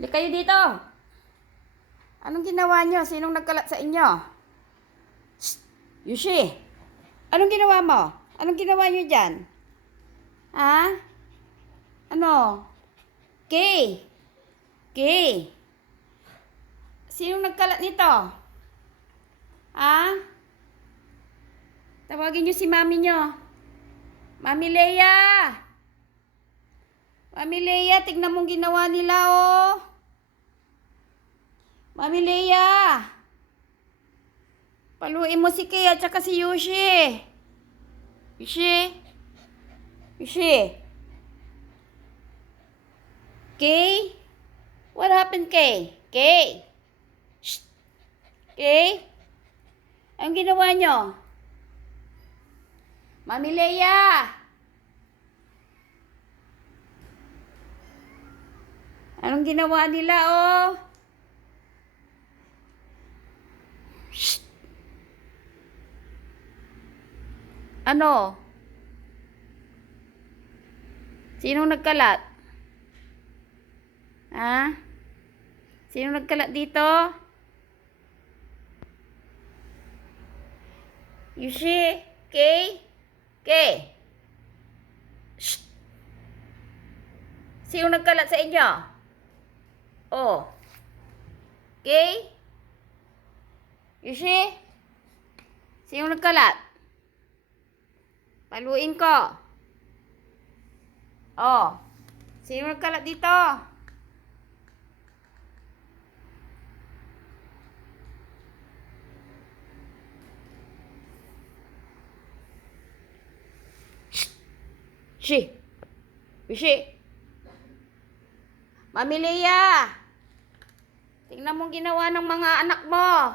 Hindi kayo dito. Anong ginawa nyo? Sinong nagkalat sa inyo? Shh! Yushi! Anong ginawa mo? Anong ginawa nyo dyan? Ha? Ano? Kay! Kay! Sinong nagkalat nito? Ha? Tawagin nyo si mami nyo. Mami Leia! Mami Leia, tignan mong ginawa nila, oh. Mami Leia! Paluin mo si Kay at saka si Yushi. Yushi? Yushi? Kay? What happened, Kay? Kay? Shh! Kay? Anong ginawa nyo? Mami Leia! Anong ginawa nila, oh? Shh! Ano? Sinong nagkalat? Ha? Sinong nagkalat dito? Yushi? Kay? Kay? Shh! Sinong nagkalat sa inyo? Oh. Kay? Yushi? Sinong nagkalat? Paluin ko. Oh. Sinong nagkalat dito? Yushi? Yushi? Mami Leia! Tingnan mong ginawa ng mga anak mo.